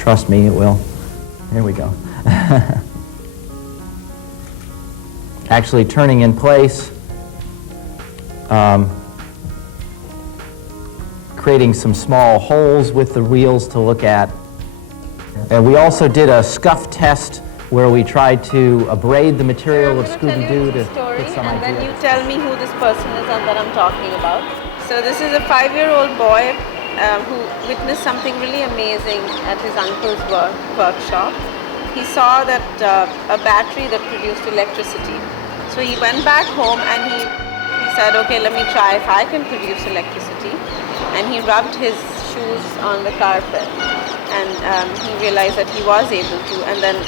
Trust me, it will. There we go. Actually turning in place, creating some small holes with the wheels to look at. And we also did a scuff test where we tried to abrade the material of Scooby-Doo to get some idea. And then you tell me who this person is and that I'm talking about. So this is a 5-year-old boy who witnessed something really amazing at his uncle's workshop. He saw that a battery that produced electricity. So he went back home and he said, okay, let me try if I can produce electricity. And he rubbed his shoes on the carpet. And he realized that he was able to, and then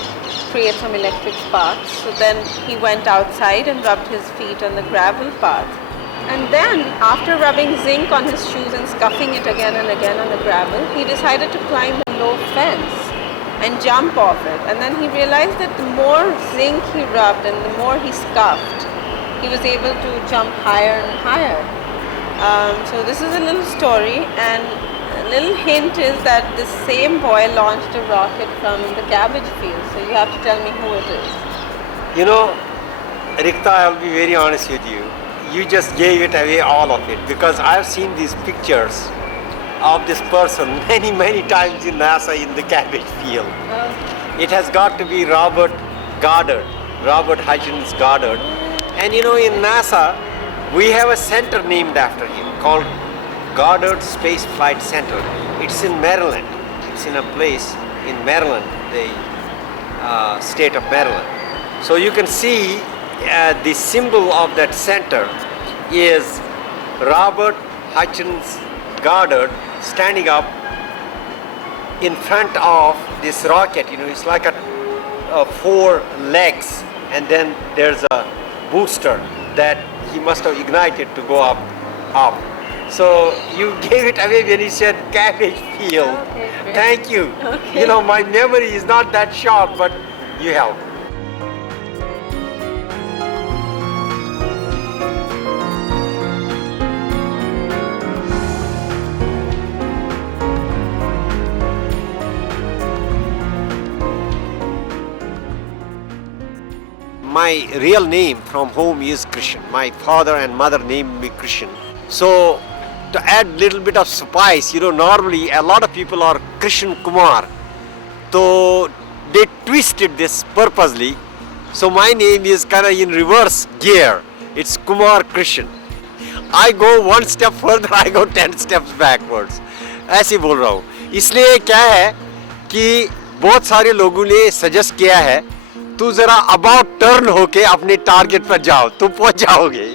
create some electric sparks. So then he went outside and rubbed his feet on the gravel path. And then, after rubbing zinc on his shoes and scuffing it again and again on the gravel, he decided to climb a low fence and jump off it. And then he realized that the more zinc he rubbed and the more he scuffed, he was able to jump higher and higher. So this is a little story, and a little hint is that this same boy launched a rocket from the cabbage field. So you have to tell me who it is. You know, Rikta, I'll be very honest with you. You just gave it away, all of it, because I've seen these pictures of this person many times in NASA in the cabbage field. Oh. It has got to be Robert Hutchins Goddard. And you know, in NASA, we have a center named after him called Goddard Space Flight Center. It's in Maryland. It's in a place in Maryland, the state of Maryland. So you can see the symbol of that center is Robert Hutchins Goddard standing up in front of this rocket. You know, it's like a 4 legs, and then there's a booster that he must have ignited to go up. So you gave it away when you said cabbage field. Okay, thank you. Okay. You know, my memory is not that sharp, but you helped. My real name from home is Krishen. My father and mother named me Krishen. So to add little bit of spice, you know, normally a lot of people are Krishen Kumar. So they twisted this purposely. So my name is kind of in reverse gear. It's Kumar Krishen. I go 1 step further, I go 10 steps backwards. ऐसे बोल रहा हूँ. इसलिए क्या है कि बहुत सारे लोगों ने सजेस्ट किया है तू जरा अबाउट टर्न होके अपने टारगेट पर जाओ, तो पहुंच जाओगे.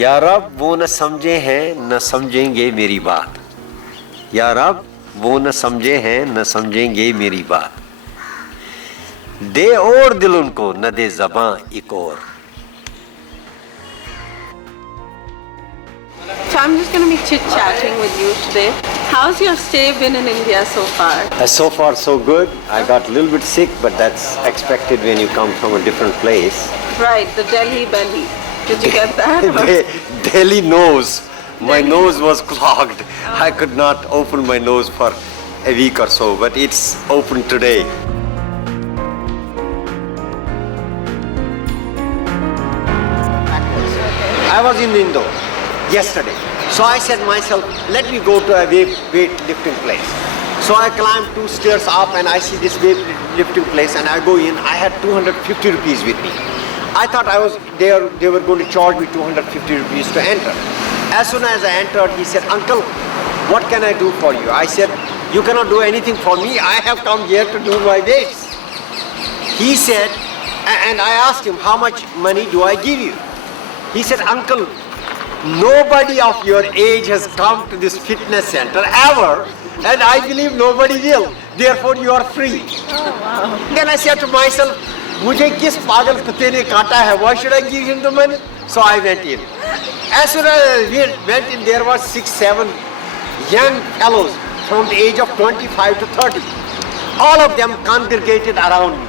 या रब वो न समझे हैं न समझेंगे मेरी बात. या रब वो न समझे हैं न समझेंगे मेरी बात. दे और दिल उनको न दे ज़बां एक और. So I'm just going to be chit-chatting with you today. How's your stay been in India so far? So far so good. I got a little bit sick, but that's expected when you come from a different place. Right, the Delhi belly. Did you get that? Delhi nose. My nose was clogged. I could not open my nose for a week or so, but it's open today. I was in Indore yesterday. So I said myself, let me go to a weightlifting place. So I climbed 2 stairs up and I see this weightlifting place and I go in. I had 250 rupees with me. I thought they were going to charge me 250 rupees to enter. As soon as I entered, he said, Uncle, what can I do for you? I said, you cannot do anything for me. I have come here to do my best. He said, and I asked him, how much money do I give you? He said, uncle, nobody of your age has come to this fitness center ever, and I believe nobody will. Therefore, you are free. Oh, wow. Then I said to myself, मुझे किस पागल कुत्ते ने काटा है? Why should I give him the money? So I went in. As soon as I went in, there was 6-7 young fellows from the age of 25 to 30. All of them congregated around me.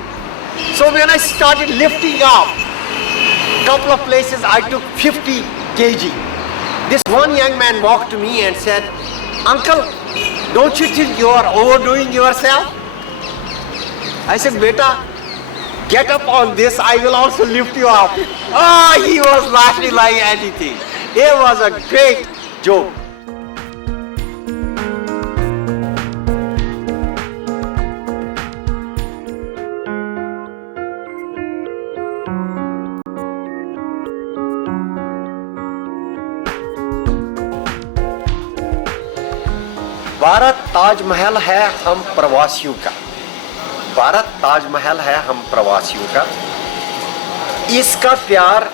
So when I started lifting up, couple of places I took 50 kg. This one young man walked to me and said, uncle, don't you think you are overdoing yourself? I said, beta, get up on this, I will also lift you up. Oh, he was laughing like anything. It was a great joke. Bharat Taj Mahal है हम प्रवासियों का। भारत ताजमहल है हम प्रवासियों का। इसका प्यार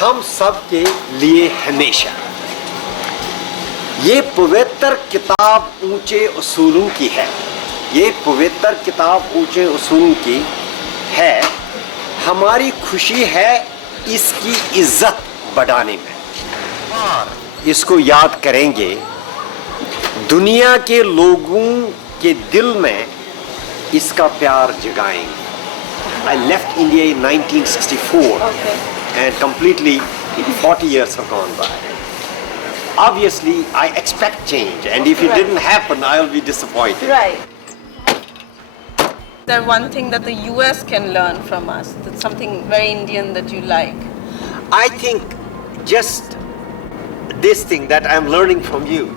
हम सब के लिए हमेशा। ये पवित्र किताब ऊंचे उसूलों की है। ये पवित्र किताब ऊंचे उसूलों की है। हमारी खुशी है इसकी इज्जत बढ़ाने में। और इसको याद करेंगे, दुनिया के लोगों के दिल में इसका प्यार जगाएंगे। I left India in 1964 and completely 40 years have gone by. Obviously, I expect change, and if it didn't happen, I will be disappointed. Right. There's one thing that the US can learn from us. That's something very Indian that you like. I think just this thing that I'm learning from you,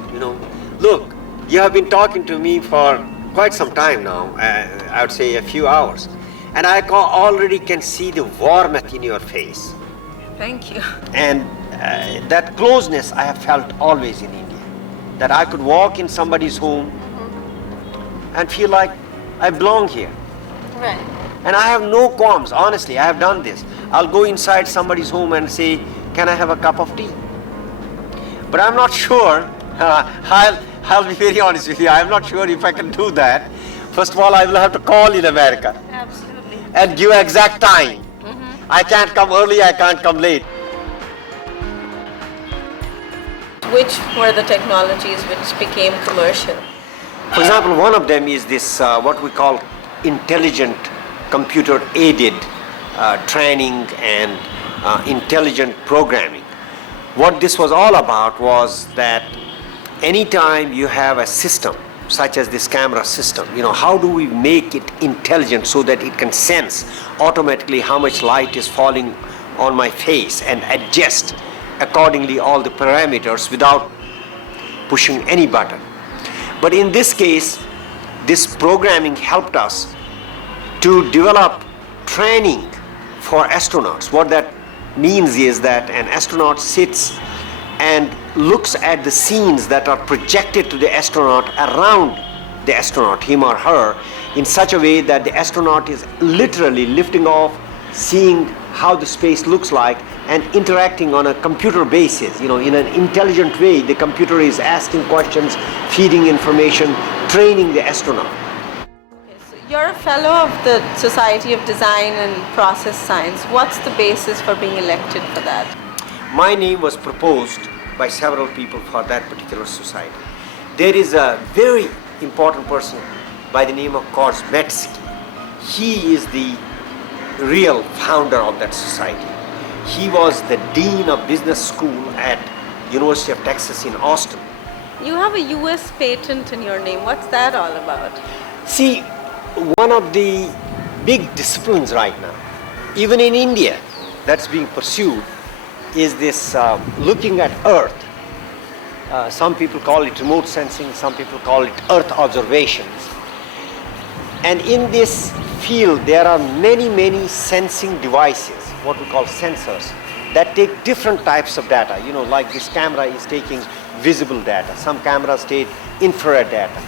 look, you have been talking to me for quite some time now, I would say a few hours, and I already can see the warmth in your face. Thank you. And that closeness I have felt always in India, that I could walk in somebody's home and feel like I belong here. Right. And I have no qualms, honestly, I have done this. I'll go inside somebody's home and say, can I have a cup of tea? But I'm not sure, I'll be very honest with you, I'm not sure if I can do that. First of all, I will have to call in America. Absolutely. And give exact time. I can't come early, I can't come late. Which were the technologies which became commercial? For example, one of them is this, what we call intelligent computer-aided training and intelligent programming. What this was all about was that anytime you have a system, such as this camera system, how do we make it intelligent so that it can sense automatically how much light is falling on my face and adjust accordingly all the parameters without pushing any button. But in this case, this programming helped us to develop training for astronauts. What that means is that an astronaut sits and looks at the scenes that are projected to the astronaut around the astronaut, him or her, in such a way that the astronaut is literally lifting off, seeing how the space looks like, and interacting on a computer basis. In an intelligent way, the computer is asking questions, feeding information, training the astronaut. Okay, so you're a fellow of the Society of Design and Process Science. What's the basis for being elected for that? My name was proposed by several people for that particular society. There is a very important person by the name of Korsmetsky. He is the real founder of that society. He was the dean of business school at University of Texas in Austin. You have a US patent in your name. What's that all about? See, one of the big disciplines right now, even in India, that's being pursued, is this looking at Earth. Some people call it remote sensing, some people call it Earth observations. And in this field, there are many, many sensing devices, what we call sensors, that take different types of data. You know, like this camera is taking visible data. Some cameras take infrared data.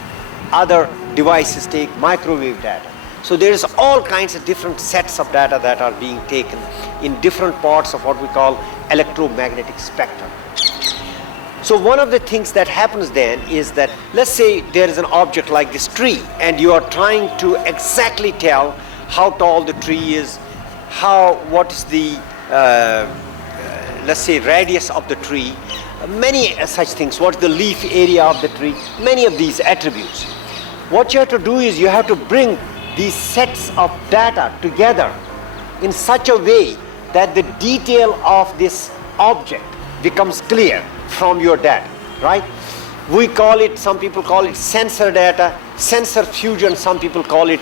Other devices take microwave data. So there is all kinds of different sets of data that are being taken in different parts of what we call electromagnetic spectrum. So one of the things that happens then is that, let's say there is an object like this tree, and you are trying to exactly tell how tall the tree is, what is the, let's say, radius of the tree, many such things, what's the leaf area of the tree, many of these attributes. What you have to do is you have to bring these sets of data together in such a way that the detail of this object becomes clear from your data, right? We call it, some people call it sensor data, sensor fusion, some people call it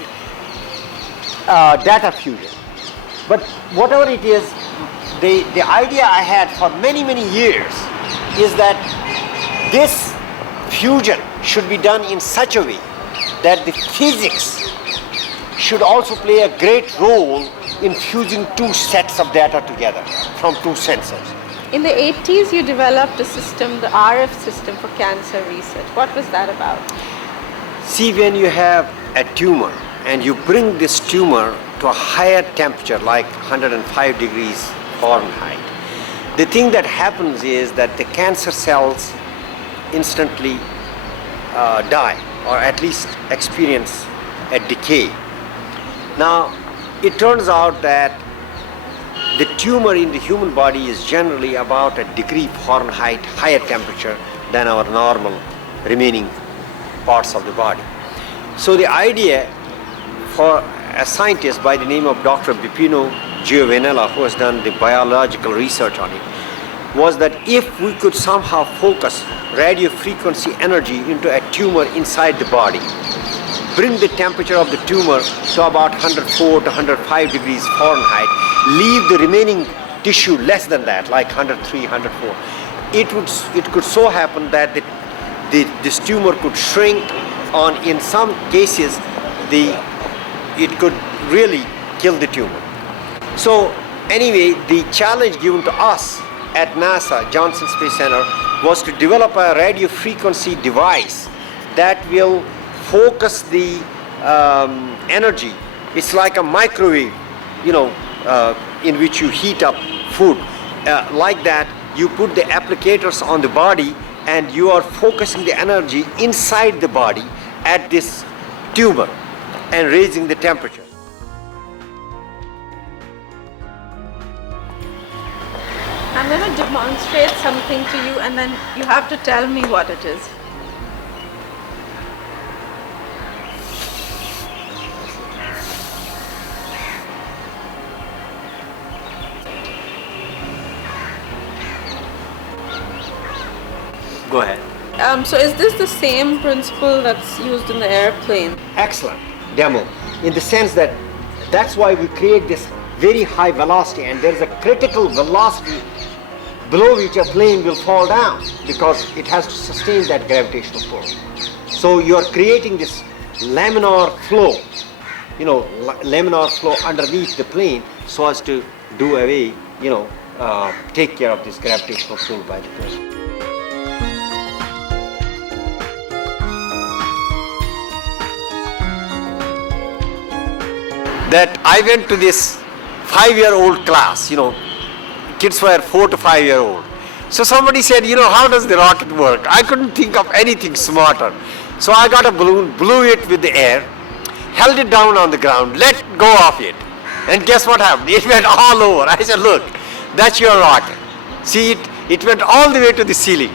data fusion. But whatever it is, the idea I had for many, many years is that this fusion should be done in such a way that the physics should also play a great role in fusing two sets of data together from two sensors. In the 80s, you developed a system, the RF system for cancer research. What was that about? See, when you have a tumor and you bring this tumor to a higher temperature, like 105 degrees Fahrenheit, the thing that happens is that the cancer cells instantly die, or at least experience a decay. Now, it turns out that the tumor in the human body is generally about a degree Fahrenheit higher temperature than our normal remaining parts of the body. So the idea for a scientist by the name of Dr. Bipino Giovanella, who has done the biological research on it, was that if we could somehow focus radio frequency energy into a tumor inside the body, bring the temperature of the tumor to about 104 to 105 degrees Fahrenheit, leave the remaining tissue less than that, like 103, 104. It could so happen that this tumor could shrink on, in some cases, it could really kill the tumor. So anyway, the challenge given to us at NASA, Johnson Space Center, was to develop a radio frequency device that will focus the energy. It's like a microwave, in which you heat up food. Like that, you put the applicators on the body and you are focusing the energy inside the body at this tumor and raising the temperature. I'm going to demonstrate something to you, and then you have to tell me what it is. Go ahead. So is this the same principle that's used in the airplane? Excellent demo, in the sense that that's why we create this very high velocity, and there's a critical velocity below which a plane will fall down because it has to sustain that gravitational force. So you're creating this laminar flow, laminar flow underneath the plane so as to do away, take care of this gravitational pull by the plane. That I went to this 5-year-old class, kids were 4 to 5-year-old. So somebody said, how does the rocket work? I couldn't think of anything smarter. So I got a balloon, blew it with the air, held it down on the ground, let go of it. And guess what happened? It went all over. I said, look, that's your rocket. See, it went all the way to the ceiling.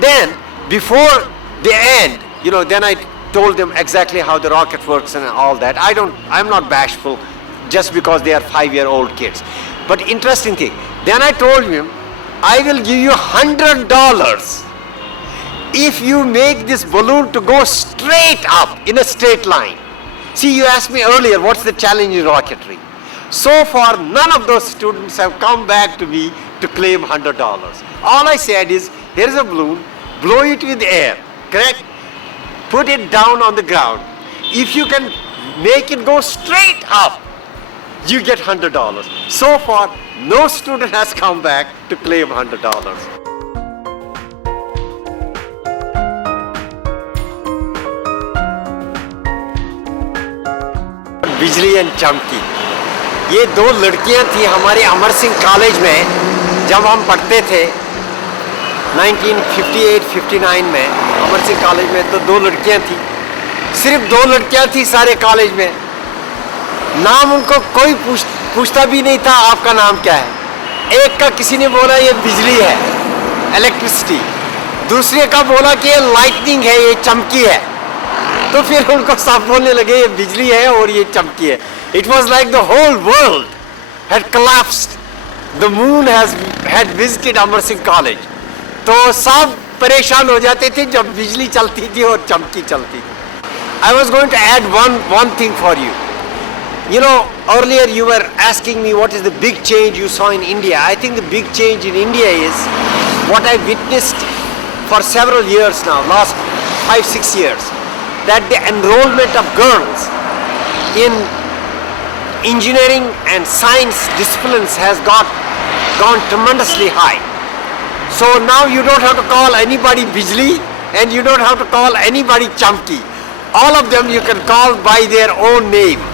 Then, before the end, then I told them exactly how the rocket works and all that. I'm not bashful just because they are 5-year-old kids. But interesting thing, then I told him, I will give you $100 if you make this balloon to go straight up in a straight line. See, you asked me earlier, what's the challenge in rocketry? So far, none of those students have come back to me to claim $100. All I said is, here's a balloon, blow it with air, correct? Put it down on the ground. If you can make it go straight up, you get $100. So far, No student has come back to claim $100. बिजली and चमकी, ये दो लड़कियां थी हमारे अमर Singh college में जब हम पढ़ते थे 1958-59 में अमर सिंह कॉलेज में। तो दो लड़कियां थी, सिर्फ दो लड़कियां थी सारे कॉलेज में। नाम उनको कोई पूछता भी नहीं था आपका नाम क्या है। एक का किसी ने बोला ये बिजली है, इलेक्ट्रिसिटी, दूसरे का बोला कि ये लाइटनिंग है, ये चमकी है। तो फिर उनको सब बोलने लगे ये बिजली है और ये चमकी है। It was like the whole world had collapsed, the moon had visited Amar Singh college. तो सब परेशान हो जाते थे जब बिजली चलती थी और चमकी चलती थी। I was going to add one thing for you. You know, earlier you were asking me what is the big change you saw in India. I think the big change in India is what I witnessed for several years now, last 5-6 years, that the enrollment of girls in engineering and science disciplines has gone tremendously high. So now you don't have to call anybody Bijli and you don't have to call anybody Chamki. All of them you can call by their own name.